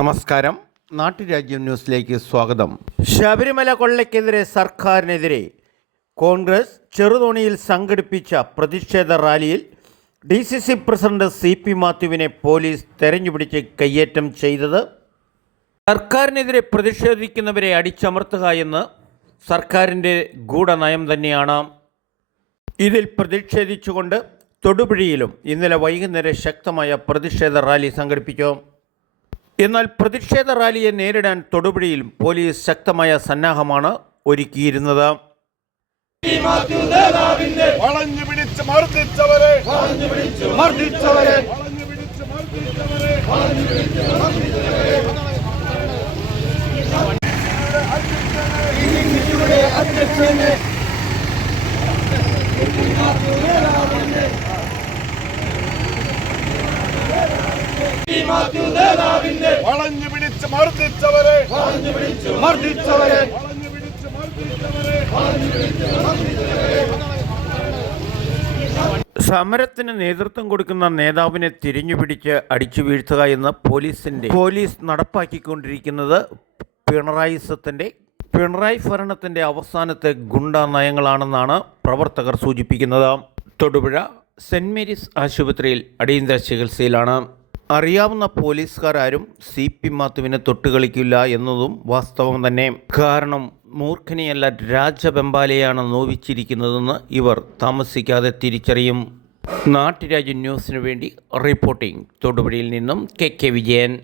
നമസ്കാരം. നാട്ടുരാജ്യം ന്യൂസിലേക്ക് സ്വാഗതം. ശബരിമല കൊള്ളയ്ക്കെതിരെ സർക്കാരിനെതിരെ കോൺഗ്രസ് ചെറുതോണിയിൽ സംഘടിപ്പിച്ച പ്രതിഷേധ റാലിയിൽ D C C president C P മാത്യുവിനെ police തെരഞ്ഞുപിടിച്ച് കയ്യേറ്റം ചെയ്തത്. സർക്കാരിനെതിരെ പ്രതിഷേധിക്കുന്നവരെ അടിച്ചമർത്തുക എന്ന് സർക്കാരിന്റെ ഗൂഢനയം തന്നെയാണ്. ഇതിൽ പ്രതിഷേധിച്ചുകൊണ്ട് തൊടുപുഴയിലും ഇന്നലെ വൈകുന്നേരം ശക്തമായ പ്രതിഷേധ റാലി സംഘടിപ്പിച്ചു. എന്നാൽ പ്രതിഷേധ റാലിയെ നേരിടാൻ തൊടുപുഴയിൽ പോലീസ് ശക്തമായ സന്നാഹമാണ് ഒരുക്കിയിരുന്നത്. വളഞ്ഞു പിടിച്ച് മർദ്ദിച്ചവരെ. മർദ്ദിച്ചവരെ. വളഞ്ഞു പിടിച്ച് മർദ്ദിച്ചവരെ. വളഞ്ഞു പിടിച്ച് മർദ്ദിച്ചവരെ. മർദ്ദിച്ചവരെ. വളഞ്ഞു പിടിച്ച് മർദ്ദിച്ചവരെ. സമരത്തിന് നേതൃത്വം കൊടുക്കുന്ന നേതാവിനെ തിരിഞ്ഞു പിടിച്ച് അടിച്ചു വീഴ്ത്തുക എന്ന് പോലീസിന്റെ പോലീസ് നടപ്പാക്കിക്കൊണ്ടിരിക്കുന്നത് പിണറായി പിണറായിസത്തിന്റെ പിണറായി ഭരണത്തിന്റെ അവസാനത്തെ ഗുണ്ടാ നയങ്ങളാണെന്നാണ് പ്രവർത്തകർ സൂചിപ്പിക്കുന്നത്. തൊടുപുഴ സെന്റ് മേരീസ് ആശുപത്രിയിൽ അടിയന്തര ചികിത്സയിലാണ്. അറിയാവുന്ന പോലീസുകാരും സി പി മാത്തുവിനെ തൊട്ടുകളിക്കില്ല എന്നതും വാസ്തവം തന്നെ. കാരണം മൂർഖനെയല്ല രാജബെമ്പാലയാണ് നോവിച്ചിരിക്കുന്നതെന്ന് ഇവർ താമസിക്കാതെ തിരിച്ചറിയും. നാട്ടുരാജ്യ ന്യൂസിനു വേണ്ടി റിപ്പോർട്ടിംഗ്. തൊടുപുഴയിൽ നിന്നും കെ കെ വിജയൻ.